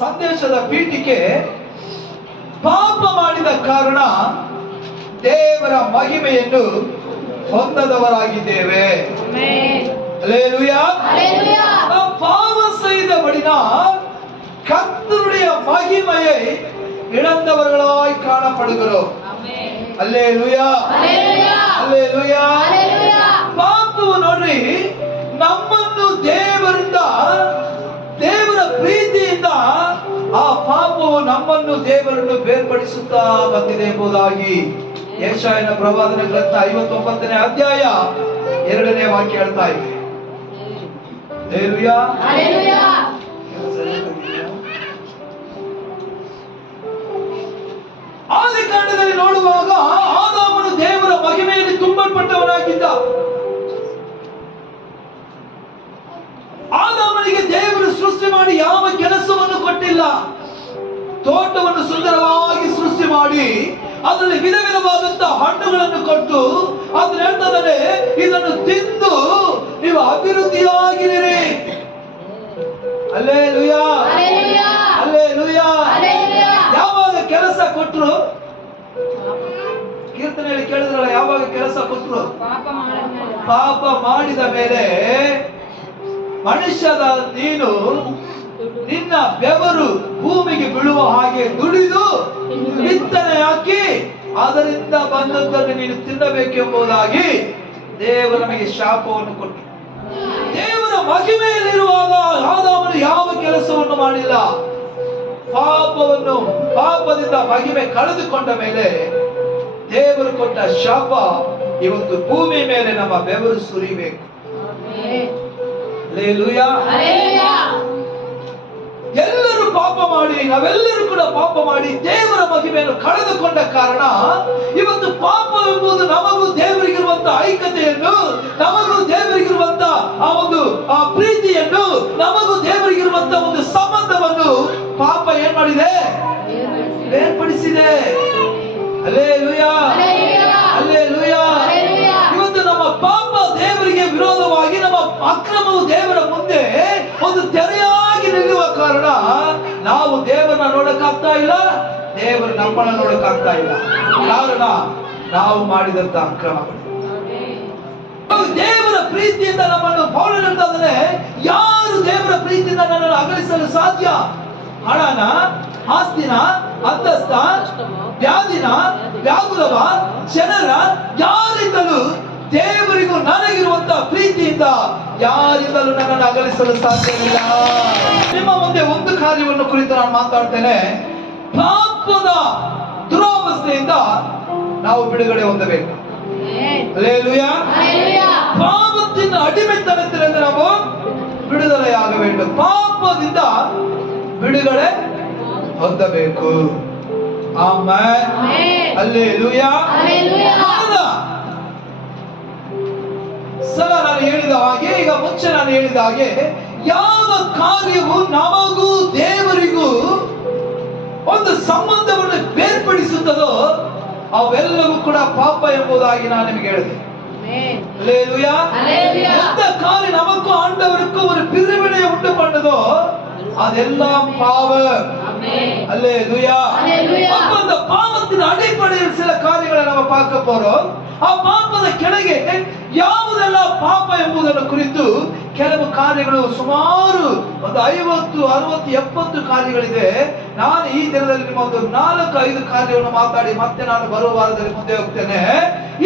ಸಂದೇಶದ ಪೀಠಿಕೆ ಪಾಪ ಮಾಡಿದ ಕಾರಣ ದೇವರ ಮಹಿಮೆಯನ್ನು ಹೊಂದದವರಾಗಿದ್ದೇವೆ. நாம் பாவம் செய்தபடினால் கர்த்தருடைய மகிமையை இழந்தவர்களாய் காணப்படுகிறோம். அல்லேலூயா, அல்லேலூயா. ಪಾಪವು ನೋಡಿ ನಮ್ಮನ್ನು ದೇವರ ಪ್ರೀತಿಯಿಂದ ಆ ಪಾಪವು ನಮ್ಮನ್ನು ದೇವರನ್ನು ಬೇರ್ಪಡಿಸುತ್ತಾ ಬಂದಿದೆ ಎಂಬುದಾಗಿ ಯೆಶಾಯನ ಪ್ರವಾದನ ಗ್ರಂಥ 59ನೇ ಅಧ್ಯಾಯ 2ನೇ ವಾಕ್ಯ ಹೇಳ್ತಾ ಇದೆ. Hallelujah, hallelujah. ಆದಿಕಾಂಡದಲ್ಲಿ ನೋಡುವಾಗ ಆದಾಮನು ದೇವರ ಮಹಿಮೆಯಲ್ಲಿ ತುಂಬಲ್ಪಟ್ಟವನಾಗಿದ್ದ. ಆದಾಮನಿಗೆ ದೇವರು ಸೃಷ್ಟಿ ಮಾಡಿ ಯಾವ ಕೆಲಸವನ್ನು ಕೊಟ್ಟಿಲ್ಲ. ತೋಟವನ್ನು ಸುಂದರವಾಗಿ ಸೃಷ್ಟಿ ಮಾಡಿ ಅದರಲ್ಲಿ ವಿಧ ವಿಧವಾದಂತಹ ಹಣ್ಣುಗಳನ್ನು ಕೊಟ್ಟು ಅದನ್ನ ಹೇಳ್ತದೆ, ಇದನ್ನು ತಿಂದು ನೀವು ಅಭಿವೃದ್ಧಿಯಾಗಿರಿ. Hallelujah, hallelujah. ಯಾವಾಗ ಕೆಲಸ ಕೊಟ್ಟರು? ಕೀರ್ತನೆಯಲ್ಲಿ ಕೇಳಿದ್ರಲ್ಲ, ಯಾವಾಗ ಕೆಲಸ ಕೊಟ್ಟರು? ಪಾಪ ಮಾಡಿದ ಮೇಲೆ ಮನುಷ್ಯದ ನೀನು ನಿನ್ನ ಬೆವರು ಭೂಮಿಗೆ ಬೀಳುವ ಹಾಗೆ ದುಡಿದು ಬಿತ್ತನೆ ಹಾಕಿ ಅದರಿಂದ ಬಂದದ್ದನ್ನು ನೀನು ತಿನ್ನಬೇಕೆಂಬುದಾಗಿ ದೇವರು ನಮಗೆ ಶಾಪವನ್ನು ಕೊಟ್ಟು, ದೇವರ ಮಹಿಮೆಯಲ್ಲಿರುವಾಗ ಆದಾಮನು ಯಾವ ಕೆಲಸವನ್ನು ಮಾಡಿಲ್ಲ. ಪಾಪದಿಂದ ಮಹಿಮೆ ಕಳೆದುಕೊಂಡ ಮೇಲೆ ದೇವರು ಕೊಟ್ಟ ಶಾಪ ಇವತ್ತು ಭೂಮಿ ಮೇಲೆ ನಮ್ಮ ಬೆವರು ಸುರಿಬೇಕು. Hallelujah, hallelujah. ಎಲ್ಲರೂ ಪಾಪ ಮಾಡಿ, ನಾವೆಲ್ಲರೂ ಕೂಡ ಪಾಪ ಮಾಡಿ ದೇವರ ಮಹಿಮೆಯನ್ನು ಕಳೆದುಕೊಂಡ ಕಾರಣ ಇವತ್ತು ಪಾಪವೆಂಬುದು ನಮಗೂ ದೇವರಿಗಿರುವಂತ ಐಕ್ಯತೆಯನ್ನು, ನಮಗೂ ದೇವರಿಗಿರುವಂತ ಆ ಪ್ರೀತಿಯನ್ನು, ನಮಗೂ ದೇವರಿಗಿರುವಂತ ಒಂದು ಸಂಬಂಧವನ್ನು ಪಾಪ ಏನ್ ಮಾಡಿದೆ? ಬೇರ್ಪಡಿಸಿದೆ. Hallelujah, hallelujah. ಇವತ್ತು ನಮ್ಮ ಪಾಪ ದೇವರಿಗೆ ವಿರೋಧವಾಗಿ, ನಮ್ಮ ಅಕ್ರಮವು ದೇವರ ಮುಂದೆ ಒಂದು ತೆರೆಯಾಗಿ ನಿಲ್ಲುವ ಕಾರಣ ನಾವು ದೇವರನ್ನ ನೋಡಕ್ಕಾಗ್ತಾ ಇಲ್ಲ, ದೇವರು ನಮ್ಮನ್ನ ನೋಡಕ್ಕಾಗ್ತಾ ಇಲ್ಲ. ಕಾರಣ ನಾವು ಮಾಡಿದಂತ ಅಕ್ರಮಗಳು. ದೇವರ ಪ್ರೀತಿಯಿಂದ ನಮ್ಮನ್ನು ಪೌಲನು ಹೇಳ್ತಾನೆ, ಯಾರು ದೇವರ ಪ್ರೀತಿಯಿಂದ ನನ್ನನ್ನು ಅಗಲಿಸಲು ಸಾಧ್ಯ? ಹಣನ, ಆಸ್ತಿನ, ಅಂತಸ್ತ, ವ್ಯಾಧಿನ, ವ್ಯಾಕುಲವ, ಜನರ, ಯಾರಿಂದಲೂ ದೇವರಿಗೂ ನನಗಿರುವಂತ ಪ್ರೀತಿಯಿಂದ ಯಾರಿಂದಲೂ ನನ್ನನ್ನು ಅಗಲಿಸಲು ಸಾಧ್ಯವಿಲ್ಲ. ನಿಮ್ಮ ಮುಂದೆ ಒಂದು ಕಾರ್ಯವನ್ನು ಕುರಿತು ನಾನು ಮಾತಾಡ್ತೇನೆ. ಪಾಪದ ದುರಾವಸ್ಥೆಯಿಂದ ನಾವು ಬಿಡುಗಡೆ ಹೊಂದಬೇಕು. ಹಲ್ಲೆಲೂಯಾ. ಪಾಪದಿಂದ ಅಡಿಮೆತನದಿಂದ ನಾವು ಬಿಡುಗಡೆಯಾಗಬೇಕು. ಪಾಪದಿಂದ ಬಿಡುಗಡೆ ಹೊಂದಬೇಕು. Amen, hallelujah. ಸಲ ನಾನು ಹೇಳಿದ ಹಾಗೆ, ಈಗ ಮುಂಚೆ ನಾನು ಹೇಳಿದ ಹಾಗೆ, ಯಾವ ಕಾರ್ಯವು ನಮಗೂ ದೇವರಿಗೂ ಒಂದು ಸಂಬಂಧವನ್ನು ಬೇರ್ಪಡಿಸುತ್ತದೋ ಅವೆಲ್ಲವೂ ಕೂಡ ಪಾಪ ಎಂಬುದಾಗಿ ನಾನು ನಿಮಗೆ ಹೇಳಿದೆ. ಹಲ್ಲೆಲೂಯಾ. எந்த காரியம் நமக்கும் ஆண்டவருக்கும் ஒரு பிரிவினை உண்டு பண்ணதோ அதெல்லாம் பாவம். அல்லேலூயா. அப்ப அந்த பாவத்தின் அடிப்படையில் சில காரியங்களை நம்ம பார்க்க போறோம். ಆ ಪಾಪದ ಕೆಳಗೆ ಯಾವುದೆಲ್ಲ ಪಾಪ ಎಂಬುದನ್ನು ಕುರಿತು ಕೆಲವು ಕಾರ್ಯಗಳು, ಸುಮಾರು ಒಂದು 50, 60, 70 ಕಾರ್ಯಗಳಿದೆ. ನಾನು ಈ ದಿನದಲ್ಲಿ ನಿಮ್ಮ ಒಂದು 4-5 ಕಾರ್ಯವನ್ನು ಮಾತಾಡಿ ಮತ್ತೆ ನಾನು ಬರುವ ವಾರದಲ್ಲಿ ಮುಂದೆ ಹೋಗ್ತೇನೆ.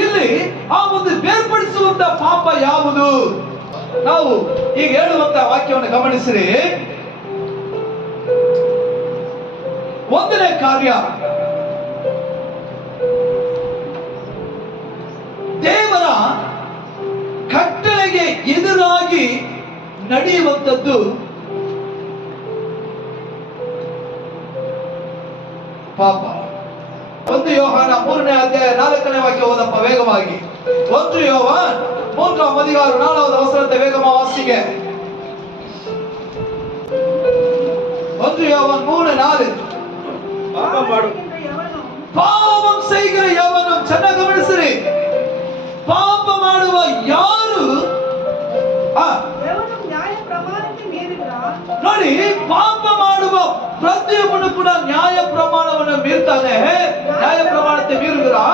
ಇಲ್ಲಿ ಆ ಒಂದು ಬೇರ್ಪಡಿಸುವಂತ ಪಾಪ ಯಾವುದು? ನಾವು ಈಗ ಹೇಳುವಂತ ವಾಕ್ಯವನ್ನು ಗಮನಿಸಿರಿ. ಒಂದನೇ ಕಾರ್ಯ, ದೇವರ ಕಟ್ಟಳೆಗೆ ಎದುರಾಗಿ ನಡೆಯುವಂಥದ್ದು ಪಾಪ. 1 ಯೋಹಾನ 3ನೇ ಅಧ್ಯಾಯ 4ನೇ ವಾಕ್ಯ ಓದಪ್ಪ ವೇಗವಾಗಿ. 1 ಯೋಹಾನ 3ಾம் அதிகாரம் 4வது வசனத்தை வேகமா வாசிங்க. 1 யோவான் 3:4. ನ್ಯಾಯ ಪ್ರಮಾಣವನ್ನು ಮೀರ್ತಾನೆ, ನ್ಯಾಯ ಪ್ರಮಾಣತೆ ಮೀರುವಿರಾ?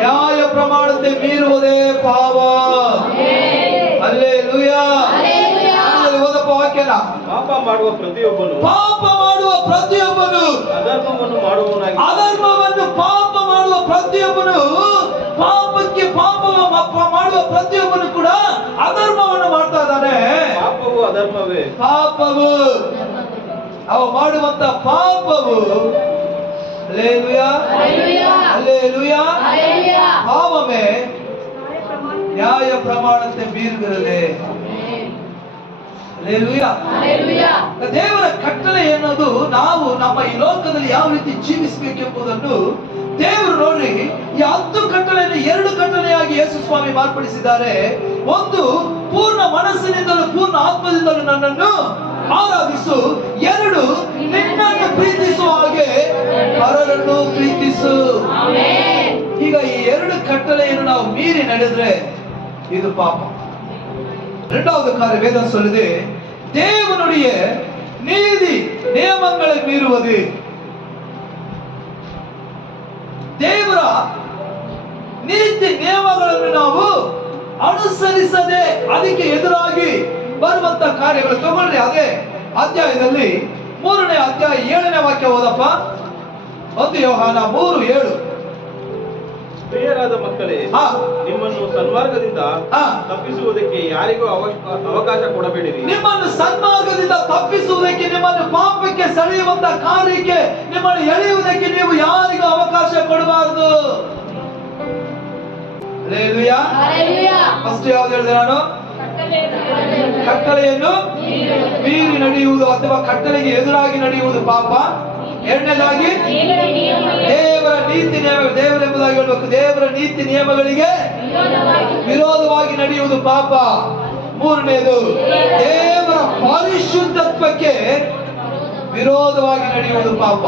ನ್ಯಾಯ ಪ್ರಮಾಣತೆ ಮೀರುವುದೇ ಪಾಪ. ಹಲ್ಲೆಲೂಯಾ. ಓದಪ್ಪ ವಾಕ್ಯನ. ಪಾಪ ಮಾಡುವ ಪ್ರತಿಯೊಬ್ಬನು ಅಧರ್ಮವನ್ನು ಮಾಡುವವನಾಗಿ, ಅಧರ್ಮವನ್ನು ಪಾಪ ಮಾಡುವ ಪ್ರತಿಯೊಬ್ಬನು, ಪಾಪಕ್ಕೆ ಪಾಪ ಮಾಡುವ ಪ್ರತಿಯೊಬ್ಬನು ಕೂಡ ಅಧರ್ಮವನ್ನು ಮಾಡ್ತಾ ಇದ್ದಾನೆ. ಪಾಪವು ಅಧರ್ಮವೇ. ಪಾಪವು ಅವ ಮಾಡುವಂತ ಪಾಪವು, ಹಲ್ಲೆಲೂಯಾ ಹಲ್ಲೆಲೂಯಾ, ಪಾಪವೇ ನ್ಯಾಯ ಪ್ರಮಾಣತೆ ಮೀರುತ್ತದೆ. ಹಲ್ಲೆಲೂಯಾ. ದೇವರ ಕಟ್ಟಳೆ ಎನ್ನುವುದು ನಾವು ನಮ್ಮ ಈ ಲೋಕದಲ್ಲಿ ಯಾವ ರೀತಿ ಜೀವಿಸಬೇಕೆಂಬುದನ್ನು ದೇವರು ನೋಡ್ರಿ, ಈ 10 ಕಟ್ಟಳೆಯನ್ನು 2 ಕಟ್ಟಳೆಯಾಗಿ ಯೇಸು ಸ್ವಾಮಿ ಮಾರ್ಪಡಿಸಿದ್ದಾರೆ. ಒಂದು, ಪೂರ್ಣ ಮನಸ್ಸಿನಿಂದಲೂ ಪೂರ್ಣ ಆತ್ಮದಿಂದಲೂ ನನ್ನನ್ನು ಆರಾಧಿಸು. 2, ನಿನ್ನನ್ನು ಪ್ರೀತಿಸುವ ಹಾಗೆ ಪರರನ್ನು ಪ್ರೀತಿಸು. ಈಗ ಈ 2 ಕಟ್ಟಳೆಯನ್ನು ನಾವು ಮೀರಿ ನಡೆದ್ರೆ ಇದು ಪಾಪ. இரண்டாவது காரியம் வேதம் சொல்லுது, தேவனுடைய நீதி நியமங்களை மீறுவது. ದೇವರ ನೀತಿ ನಿಯಮಗಳನ್ನು ನಾವು ಅನುಸರಿಸದೆ ಅದಕ್ಕೆ ಎದುರಾಗಿ ಬರುವಂತ ಕಾರ್ಯಗಳು. ತಗೊಳ್ರಿ, ಅದೇ ಅಧ್ಯಾಯದಲ್ಲಿ 3ನೇ ಅಧ್ಯಾಯ 7ನೇ ವಾಕ್ಯ ಓದಪ್ಪ. 1 ಯೋಹಾನ 3:7. ಪ್ರಿಯರಾದ ಮಕ್ಕಳೇ, ನಿಮ್ಮನ್ನು ಸನ್ಮಾರ್ಗದಿಂದ ತಪ್ಪಿಸುವುದಕ್ಕೆ ಯಾರಿಗೂ ಅವಕಾಶ ಕೊಡಬೇಡಿರಿ. ನಿಮ್ಮನ್ನು ಸನ್ಮಾರ್ಗದಿಂದ ತಪ್ಪಿಸುವುದಕ್ಕೆ, ನಿಮ್ಮನ್ನು ಪಾಪಕ್ಕೆ ಸೆಳೆಯುವಂತ ಕಾರ್ಯಕ್ಕೆ ನಿಮ್ಮನ್ನು ಎಳೆಯುವುದಕ್ಕೆ ನೀವು ಯಾರಿಗೂ ಅವಕಾಶ ಕೊಡಬಾರದು. ಹಲ್ಲೆಲೂಯಾ. ಫಸ್ಟ್ ಯಾವ್ದು ಹೇಳಿದೆ ನಾನು? ಕಟ್ಟಳೆಯನ್ನು ಮೀರಿ ನಡೆಯುವುದು ಅಥವಾ ಕಟ್ಟಳೆಗೆ ಎದುರಾಗಿ ನಡೆಯುವುದು ಪಾಪ. ಎರಡನೇದಾಗಿ ದೇವರ ನೀತಿ ನಿಯಮಗಳು, ದೇವರ ಎಂಬುದಾಗಿ ಹೇಳಬೇಕು, ದೇವರ ನೀತಿ ನಿಯಮಗಳಿಗೆ ವಿರೋಧವಾಗಿ ನಡೆಯುವುದು ಪಾಪ. ಮೂರನೇದು, ದೇವರ ಪರಿಶುದ್ಧತ್ವಕ್ಕೆ ವಿರೋಧವಾಗಿ ನಡೆಯುವುದು ಪಾಪ.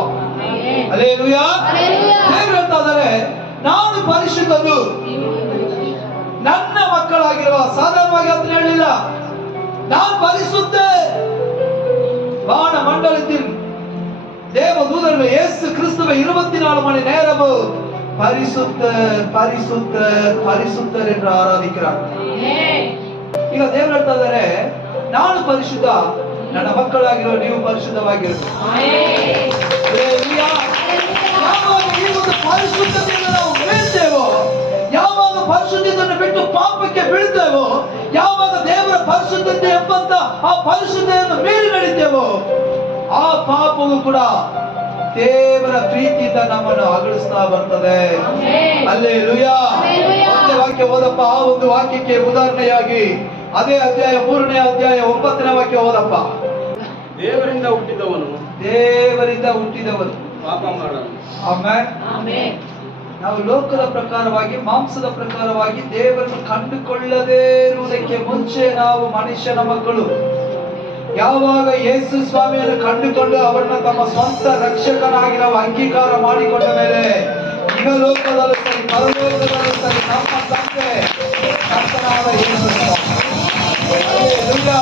ಹಲ್ಲೆಲೂಯಾ. ದೇವರು ಹೇಳ್ತಾ ಇದ್ದಾರೆ, ನಾನು ಪರಿಶುದ್ಧನು, ನನ್ನ ಮಕ್ಕಳಾಗಿರುವ, ಸಾಧಾರಣವಾಗಿ ಅಂತ ಹೇಳಲಿಲ್ಲ, ನಾನು ಪರಿಶುದ್ಧ. வான மண்டலத்தில் தேவதூதர்கள் இயேசு கிறிஸ்துவை 24 மணி நேரமும் பரிசுத்தர் பரிசுத்தர் பரிசுத்தர் என்று ஆராதிக்கிறார். ಈಗ ದೇವರು ಹೇಳ್ತಾ ಇದ್ದಾರೆ, ನಾನು ಪರಿಶುದ್ಧ, ನನ್ನ ಮಕ್ಕಳಾಗಿರೋ ನೀವು ಪರಿಶುದ್ಧವಾಗಿರಬೇಕು. ಯಾವಾಗ ಈ ಒಂದು ಪರಿಶುದ್ಧತೆಯನ್ನು ನಾವು ಬೀಳ್ತೇವೋ, ಯಾವಾಗ ಪರಿಶುದ್ಧತೆಯನ್ನು ಬಿಟ್ಟು ಪಾಪಕ್ಕೆ ಬೀಳ್ತೇವೋ, ಯಾವಾಗ ದೇವರ ಪರಿಶುದ್ಧತೆ ಎಂಬಂತ ಆ ಪರಿಶುದ್ಧತೆಯನ್ನು ಮೀರಿ ನಡೀತೇವೋ, ಆ ಪಾಪವು ಕೂಡ ದೇವರ ಪ್ರೀತಿಯಿಂದ ನಮ್ಮನ್ನು ಅಗಲಿಸ್ತಾ ಬರ್ತದೆ. ಹಲ್ಲೆಲೂಯಾ. ಒಂದೇ ವಾಕ್ಯ ಓದಪ್ಪ. ಆ ಒಂದು ವಾಕ್ಯಕ್ಕೆ ಉದಾಹರಣೆಯಾಗಿ ಅದೇ ಅಧ್ಯಾಯ 3ನೇ ಅಧ್ಯಾಯ 9ನೇ ವಾಕ್ಯ ಓದಪ್ಪ. ದೇವರಿಂದ ಹುಟ್ಟಿದವನು ಪಾಪ ಮಾಡನು. ಆಮೆನ್. ನಾವು ಲೋಕದ ಪ್ರಕಾರವಾಗಿ, ಮಾಂಸದ ಪ್ರಕಾರವಾಗಿ ದೇವರನ್ನು ಕಂಡುಕೊಳ್ಳದೇ ಇರುವುದಕ್ಕೆ ಮುಂಚೆ ನಾವು ಮನುಷ್ಯನ ಮಕ್ಕಳು. ಯಾವಾಗ ಯೇಸು ಸ್ವಾಮಿಯನ್ನು ಕಂಡುಕೊಂಡು ಅವರನ್ನ ತಮ್ಮ ಸ್ವಂತ ರಕ್ಷಕನಾಗಿ ನಾವು ಅಂಗೀಕಾರ ಮಾಡಿಕೊಂಡ ಮೇಲೆ, ಈಗ ಲೋಕದಲ್ಲೂ ಸರಿ, ಪರಲೋಕದಲ್ಲೂ ಸರಿ, ನಮ್ಮ ತಂದೆ ಕರ್ತನಾದ ಯೇಸು ಸ್ವಾಮಿ. ಹಲ್ಲೆಲೂಯಾ.